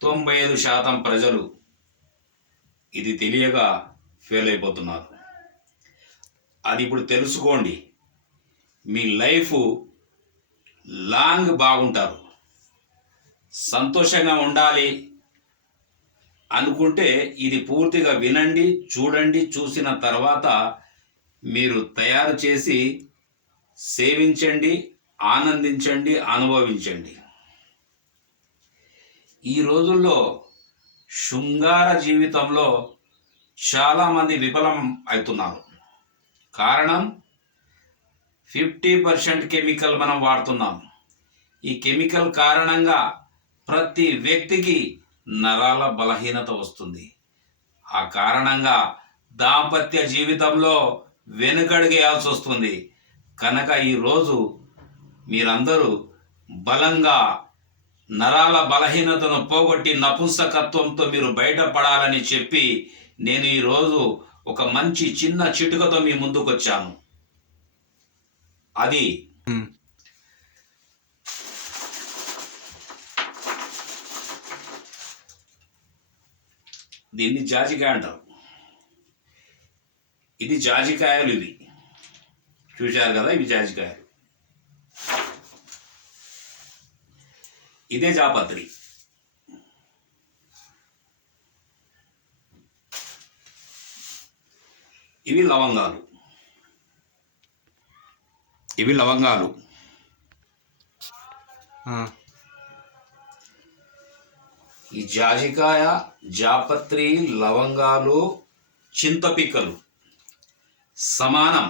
95% ప్రజలు ఇది తెలియక ఫెయిల్ అయిపోతున్నారు. అది ఇప్పుడు తెలుసుకోండి. మీ లైఫ్ లాంగ్ బాగుంటారు. సంతోషంగా ఉండాలి అనుకుంటే ఇది పూర్తిగా వినండి, చూడండి. చూసిన తర్వాత మీరు తయారు చేసి సేవించండి, ఆనందించండి, అనుభవించండి. ఈ రోజుల్లో శృంగార జీవితంలో చాలామంది విఫలం అవుతున్నారు. కారణం 50% కెమికల్ మనం వాడుతున్నాం. ఈ కెమికల్ కారణంగా ప్రతి వ్యక్తికి నరాల బలహీనత వస్తుంది. ఆ కారణంగా దాంపత్య జీవితంలో వెనుకడుగేయాల్సి వస్తుంది. కనుక ఈరోజు మీరందరూ బలంగా నరాల బలహీనతను పోగొట్టి నపుంసకత్వంతో మీరు బయటపడాలని చెప్పి నేను ఈరోజు ఒక మంచి చిన్న చిటుకతో మీ ముందుకు వచ్చాను. అది దీన్ని జాజికాయ అంటారు. ఇది జాజికాయలు. ఇవి చూశారు కదా, ఇవి జాజికాయలు. ఇదే జాపత్రి. ఇవి లవంగాలు. ఇవి లవంగాలు. ఈ జాజికాయ, జాపత్రి, లవంగాలు, చింతపిక్కలు సమానం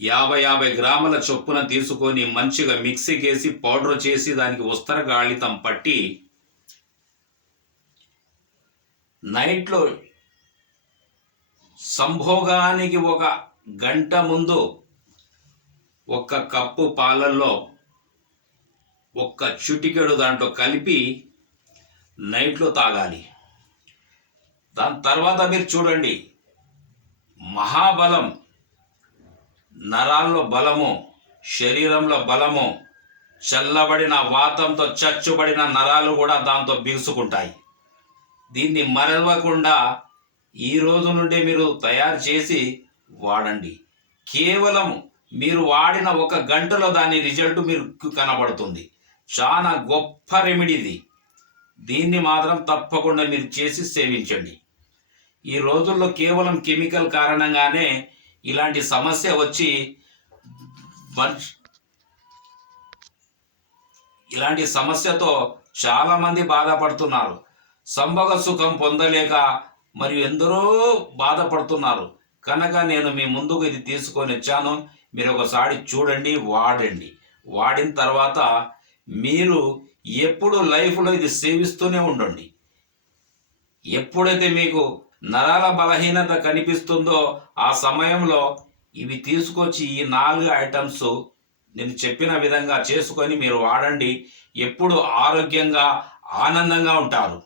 50 గ్రాముల చొప్పున తీసుకొని మంచిగా మిక్సీకి వేసి పౌడర్ చేసి దానికి ఉస్తర గాళితం పట్టి నైట్లో సంభోగానికి 1 గంట ముందు 1 కప్పు పాలల్లో 1 చిటికెడు దాంట్లో కలిపి నైట్లో తాగాలి. దాని తర్వాత మీరు చూడండి, మహాబలం, నరాల్లో బలము, శరీరంలో బలము, చల్లబడిన వాతంతో చచ్చుబడిన నరాలు కూడా దాంతో బిగుసుకుంటాయి. దీన్ని మరవకుండా ఈ రోజు నుండి మీరు తయారు చేసి వాడండి. కేవలం మీరు వాడిన 1 గంటలో దాని రిజల్ట్ మీకు కనబడుతుంది. చాలా గొప్ప రెమెడీ ఇది. దీన్ని మాత్రం తప్పకుండా మీరు చేసి సేవించండి. ఈ రోజుల్లో కేవలం కెమికల్ కారణంగానే ఇలాంటి సమస్య వచ్చి ఇలాంటి సమస్యతో చాలామంది బాధపడుతున్నారు. సంభోగ సుఖం పొందలేక మరియు ఎందరో బాధపడుతున్నారు. కనుక నేను మీ ముందుకు ఇది తీసుకొని వచ్చాను. మీరు ఒకసారి చూడండి, వాడండి. వాడిన తర్వాత మీరు ఎప్పుడు లైఫ్లో ఇది సేవిస్తూనే ఉండండి. ఎప్పుడైతే మీకు నరాల బలహీనత కనిపిస్తుందో ఆ సమయంలో ఇవి తీసుకొచ్చి ఈ 4 ఐటమ్స్ నేను చెప్పిన విధంగా చేసుకొని మీరు వాడండి. ఎప్పుడు ఆరోగ్యంగా ఆనందంగా ఉంటారు.